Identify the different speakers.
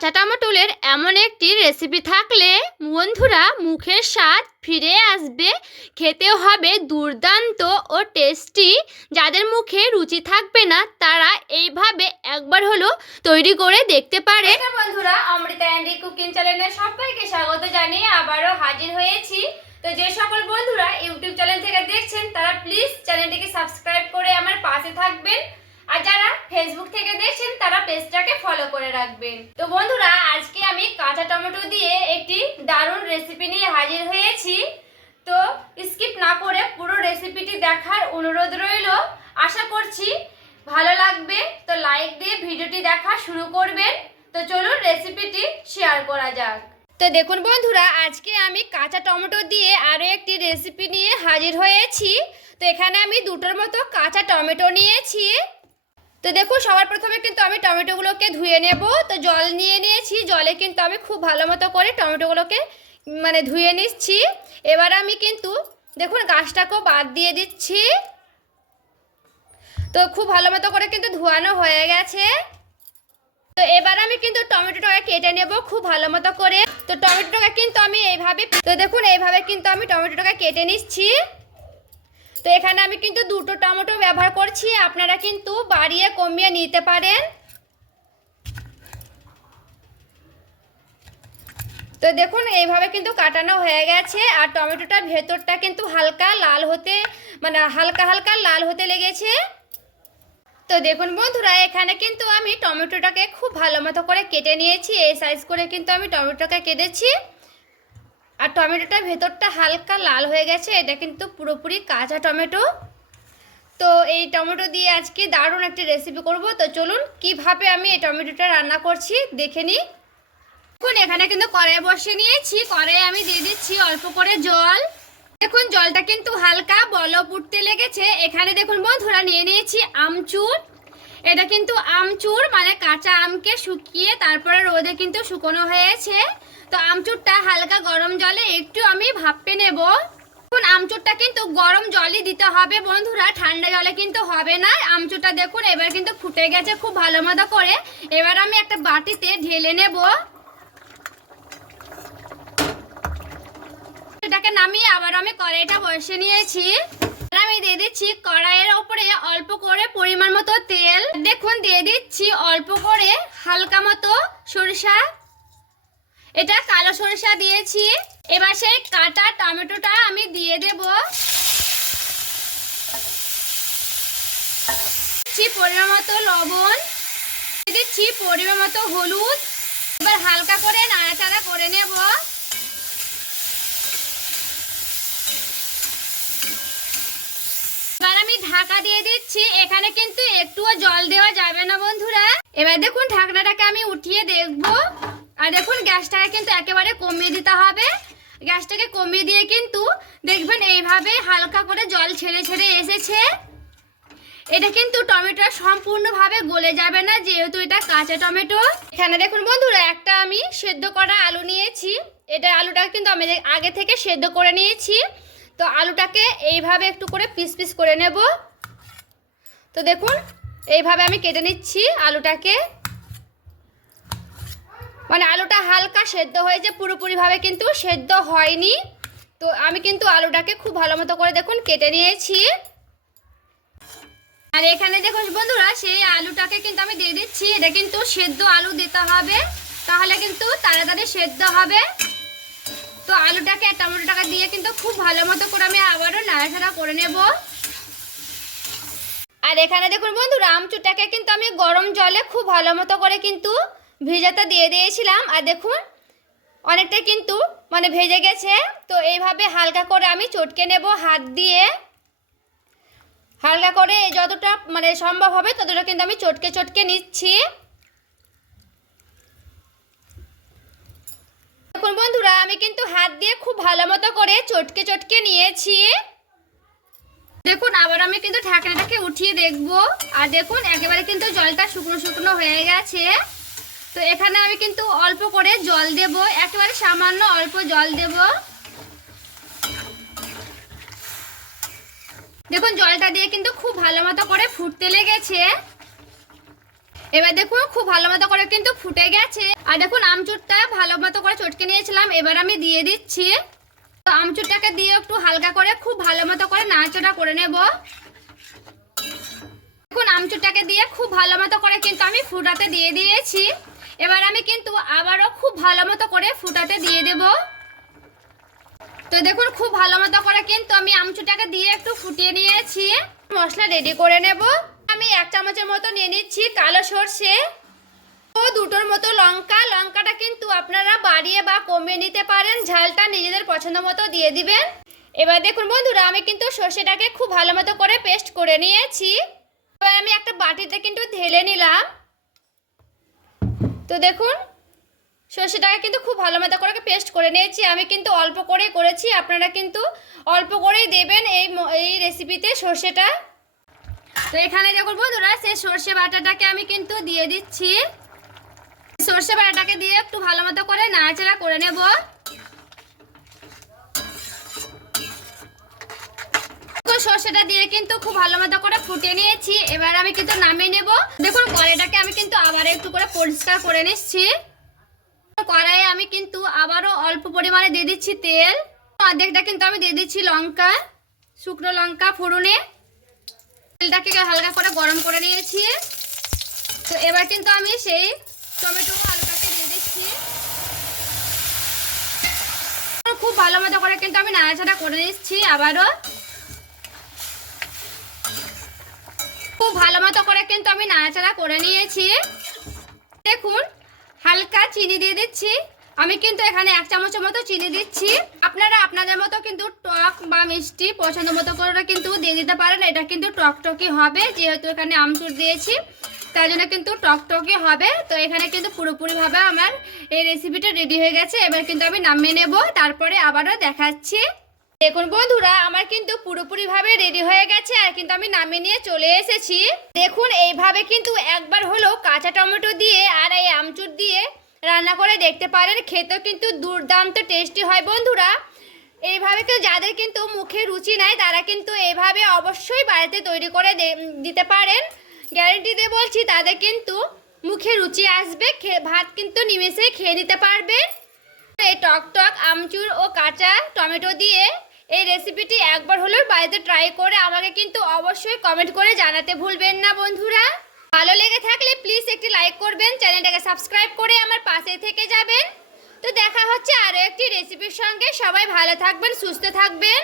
Speaker 1: কাঁচা টমেটোলের এমন একটি রেসিপি থাকলে বন্ধুরা মুখের স্বাদ ফিরে আসবে, খেতেও হবে দুর্দান্ত ও টেস্টি যাদের মুখে রুচি থাকবে না, তারা এইভাবে একবার হলো তৈরি করে দেখতে পারে। বন্ধুরা, অমৃতা অ্যান্ডি কুকিং চ্যানেলে সবাইকে স্বাগত জানিয়ে আবারও হাজির হয়েছি। তো যে সকল বন্ধুরা ইউটিউব চ্যানেল থেকে দেখছেন, তারা প্লিজ চ্যানেলটিকে সাবস্ক্রাইব করে আমার পাশে থাকবেন। আর যারা ফেসবুক থেকে দেখছেন, তারা পেজটাকে ফলো করে রাখবেন। তো বন্ধুরা, আজকে আমি কাঁচা টমেটো দিয়ে একটি দারুণ রেসিপি নিয়ে হাজির হয়েছি। তো স্কিপ না করে পুরো রেসিপিটি দেখার অনুরোধ রইল। আশা করছি ভালো লাগবে। তো লাইক দিয়ে ভিডিওটি দেখা শুরু করবেন। তো চলুন রেসিপিটি শেয়ার করা যাক। তো দেখুন বন্ধুরা, আজকে আমি কাঁচা টমেটো দিয়ে আরও একটি রেসিপি নিয়ে হাজির হয়েছি। তো এখানে আমি দুটোর মতো কাঁচা টমেটো নিয়েছি। তো দেখুন সবার প্রথমে কিন্তু আমি টমেটোগুলোকে ধুয়ে নেব। তো জল নিয়ে নিয়েছি, জলে কিন্তু আমি খুব ভালো মতো করে টমেটোগুলোকে মানে ধুয়ে নিচ্ছি। এবার আমি কিন্তু, দেখুন, গাছটাকেও বাদ দিয়ে দিচ্ছি। তো খুব ভালো মতো করে কিন্তু ধোয়ানো হয়ে গেছে। তো এবার আমি কিন্তু টমেটোটাকে কেটে নেব খুব ভালো মতো করে। তো টমেটোটাকে কিন্তু আমি এইভাবে, তো দেখুন, এইভাবে কিন্তু আমি টমেটোটাকে কেটে নিচ্ছি। তো এখানে আমি কিন্তু দুটো টমেটো ব্যবহার করছি, আপনারা কিন্তু বাড়িয়ে কমিয়ে নিতে পারেন। তো দেখুন, এইভাবে কিন্তু কাটানো হয়ে গেছে, আর টমেটোটার ভেতরটা কিন্তু হালকা লাল হতে মানে হালকা হালকা লাল হতে লেগেছে। তো দেখুন বন্ধুরা, এখানে কিন্তু আমি টমেটোটাকে খুব ভালো মতো করে কেটে নিয়েছি, এই সাইজ করে কিন্তু আমি টমেটোটাকে কেটেছি। আর টমেটোটার ভেতরটা হালকা লাল হয়ে গেছে, এটা কিন্তু পুরোপুরি কাঁচা টমেটো। তো এই টমেটো দিয়ে আজকে দারুণ একটি রেসিপি করব। তো চলুন, কীভাবে আমি এই টমেটোটা রান্না করছি দেখে নিই। দেখুন, এখানে কিন্তু কড়াই বসে নিয়েছি। কড়াই আমি দিয়ে দিচ্ছি অল্প করে জল। দেখুন, জলটা কিন্তু হালকা বলপ উঠতে লেগেছে। এখানে দেখুন বন্ধুরা, নিয়ে নিয়েছি আমচুর। এটা কিন্তু আমচুর মানে কাঁচা আমকে শুকিয়ে তারপরে রোদে কিন্তু শুকনো হয়েছে। তো আমচুরটা হালকা গরম জলে একটু আমি ভাপে নেব। দেখুন, আমচুরটা কিন্তু গরম জলই দিতে হবে বন্ধুরা, ঠান্ডা জলে কিন্তু হবে না। আমচুরটা দেখুন, এবার কিন্তু ফুটে গেছে খুব ভালো মতো করে। এবার আমি একটা বাটিতে ঢেলে নেব। এটাকে নামিয়ে আবার আমি কড়াইটা বসে নিয়েছি। আমি দিয়ে দিচ্ছি কড়াইয়ের ওপরে অল্প করে পরিমাণ মতো তেল। দেখুন, দিয়ে দিচ্ছি অল্প করে হালকা মতো সরিষা। এটা কালো সরিষা দিয়েছি। এবার সেই কাটা টমেটোটা আমি দিয়ে দেব। পরিমাণ মতো লবণ। দিচ্ছি পরিমাণ মতো হলুদ। এবার হালকা করে নাড়াচাড়া করে নেব। এবার আমি ঢাকা দিয়ে দিচ্ছি। এখানে কিন্তু একটুও জল দেওয়া যাবে না বন্ধুরা। এবার দেখুন ঢাকনাটাকে আমি উঠিয়ে দেখব। আর দেখুন, গ্যাসটাকে কিন্তু একেবারে কমিয়ে দিতে হবে। গ্যাসটাকে কমিয়ে দিয়ে কিন্তু দেখবেন, এইভাবে হালকা করে জল ছেড়ে ছেড়ে এসেছে। এটা কিন্তু টমেটো সম্পূর্ণভাবে গলে যাবে না, যেহেতু এটা কাঁচা টমেটো। এখানে দেখুন বন্ধুরা, একটা আমি সেদ্ধ করা আলু নিয়েছি। এটা আলুটা কিন্তু আমি আগে থেকে সেদ্ধ করে নিয়েছি। তো আলুটাকে এইভাবে একটু করে পিস পিস করে নেব। তো দেখুন, এইভাবে আমি কেটে নিচ্ছি আলুটাকে। মানে আলুটা হালকা সেদ্ধ হয়েছে পুরোপুরিভাবে কিন্তু সেদ্ধ হয়নি। তো আমি কিন্তু আলুটাকে খুব ভালো মতো করে দেখুন কেটে নিয়েছি। আর এখানে দেখুন বন্ধুরা, সেই আলুটাকে কিন্তু আমি দিয়ে দিচ্ছি। এটা কিন্তু সেদ্ধ আলু দিতে হবে, তাহলে কিন্তু তাড়াতাড়ি সেদ্ধ হবে। তো আলুটাকে টমেটোটাকে দিয়ে কিন্তু খুব ভালো মতো করে আমি আবারও নাড়াচাড়া করে নেব। আর এখানে দেখুন বন্ধুরা, আমচুরটাকে কিন্তু আমি গরম জলে খুব ভালো মতো করে কিন্তু ভেজাতে দিয়ে দিয়েছিলাম, আর দেখুন, অনেকটা কিন্তু মানে ভেজে গেছে। তো এইভাবে হালকা করে আমি চটকে নেব হাত দিয়ে। হালকা করে যতটা মানে সম্ভব হবে ততটা কিন্তু আমি চটকে চটকে নিচ্ছি। দেখুন বন্ধুরা, আমি কিন্তু হাত দিয়ে খুব ভালো মতো করে চটকে চটকে নিয়েছি। দেখুন, আবার আমি কিন্তু ঢাকনাটাকে উঠিয়ে দেখব। আর দেখুন, একেবারে কিন্তু জলটা শুকনো শুকনো হয়ে গেছে। তো এখানে আমি কিন্তু অল্প করে জল দেব, একেবারে সামান্য অল্প জল দেব। দেখুন, জলটা দিয়ে কিন্তু খুব ভালো মতো করে ফুটতে লেগেছে। এবার দেখুন, খুব ভালো মতো করে কিন্তু ফুটে গেছে। আর দেখুন, আমচুরটা ভালো মতো করে চটকে নিয়েছিলাম, এবার আমি দিয়ে দিচ্ছি। তো আমচুরটাকে দিয়ে একটু হালকা করে খুব ভালো মতো করে নাড়াচাড়া করে নেব। দেখুন, আমচুরটাকে দিয়ে খুব ভালো মতো করে কিন্তু আমি ফুটাতে দিয়ে দিয়েছি। এবার আমি কিন্তু আবারও খুব ভালো মতো করে ফুটাতে দিয়ে দেব। তো দেখুন, খুব ভালো মতো করে কিন্তু আমি আমচুরটাকে দিয়ে একটু ফুটিয়ে নিয়েছি। মশলা রেডি করে নেব। আমি এক চামচের মতো নিয়ে নিচ্ছি কালো সর্ষে ও দুটোর মতো লঙ্কা। লঙ্কাটা কিন্তু আপনারা বাড়িয়ে বা কমিয়ে নিতে পারেন। ঝালটা নিজেদের পছন্দ মতো দিয়ে দিবেন। এবার দেখুন বন্ধুরা, আমি কিন্তু সর্ষেটাকে খুব ভালো মতো করে পেস্ট করে নিয়েছি। এবার আমি একটা বাটিতে কিন্তু ঢেলে নিলাম। তো দেখুন সর্ষেটাকে কিন্তু খুব ভালো মতো করে পেস্ট করে নিয়েছি। আমি কিন্তু অল্প করে করেছি, আপনারা কিন্তু অল্প করেই দেবেন এই এই রেসিপিতে সর্ষেটা। তো এখানে দেখুন বন্ধুরা, সেই সর্ষে বাটাটাকে আমি কিন্তু দিয়ে দিচ্ছি। সর্ষে বাটাটাকে দিয়ে একটু ভালো মতো করে নাড়াচাড়া করে নেব। সর্ষেটা দিয়ে কিন্তু খুব ভালো মতো করে ফুটে নিয়েছি। এবার আমি কিন্তু নামিয়ে নেব। দেখুন, কড়াইটাকে আমি কিন্তু আবার একটু করে পরিষ্কার করে নিচ্ছি। কড়াইয়ে আমি কিন্তু আবারও অল্প পরিমাণে দিয়ে দিচ্ছি তেল। অর্ধেকটা কিন্তু আমি দিয়ে দিচ্ছি লঙ্কা, শুকনো লঙ্কা, ফোড়নে। তেলটাকে হালকা করে গরম করে নিয়েছি। তো এবার কিন্তু আমি সেই টমেটো আলুটাকে দিয়ে দিচ্ছি। খুব ভালো মতো করে কিন্তু আমি নাড়াচাড়া করে নিচ্ছি আবারও খুব ভালো মতো করে কিন্তু আমি নাড়াচাড়া করে নিয়েছি। দেখুন, হালকা চিনি দিয়ে দিচ্ছি। আমি কিন্তু এখানে এক চামচের মতো চিনি দিচ্ছি। আপনারা আপনাদের মতো কিন্তু টক বা মিষ্টি পছন্দ মতো করে কিন্তু দিয়ে দিতে পারেন। এটা কিন্তু টকটকি হবে, যেহেতু এখানে আমচুর দিয়েছি। তাই জন্য কিন্তু টকটকি হবে। তো এখানে কিন্তু পুরোপুরিভাবে আমার এই রেসিপিটা রেডি হয়ে গেছে। এবার কিন্তু আমি নামিয়ে নেব। তারপরে আবারও দেখাচ্ছি। দেখুন বন্ধুরা, আমার কিন্তু পুরোপুরিভাবে রেডি হয়ে গেছে আর কিন্তু আমি নামিয়ে নিয়ে চলে এসেছি। দেখুন, এইভাবে কিন্তু একবার হলো কাঁচা টমেটো দিয়ে আর এই আমচুর দিয়ে রান্না করে দেখতে পারেন। খেতেও কিন্তু দুর্দান্ত টেস্টি হয় বন্ধুরা। এইভাবে কেউ, যাদের কিন্তু মুখে রুচি নাই, তারা কিন্তু এইভাবে অবশ্যই বাড়িতে তৈরি করে দিতে পারেন। গ্যারেন্টি দিয়ে বলছি, তাদের কিন্তু মুখে রুচি আসবে ভাত কিন্তু নিমেষে খেয়ে নিতে পারবেন এই টক টক আমচুর ও কাঁচা টমেটো দিয়ে এই রেসিপিটি একবার হলেও বাড়িতে ট্রাই করে আমাকে কিন্তু অবশ্যই কমেন্ট করে জানাতে ভুলবেন না, বন্ধুরা। ভালো লেগে থাকলে প্লিজ একটি লাইক করবেন চ্যানেলটাকে সাবস্ক্রাইব করে আমার পাশে থেকে যাবেন। তো দেখা হচ্ছে আরও একটি রেসিপির সঙ্গে। সবাই ভালো থাকবেন, সুস্থ থাকবেন।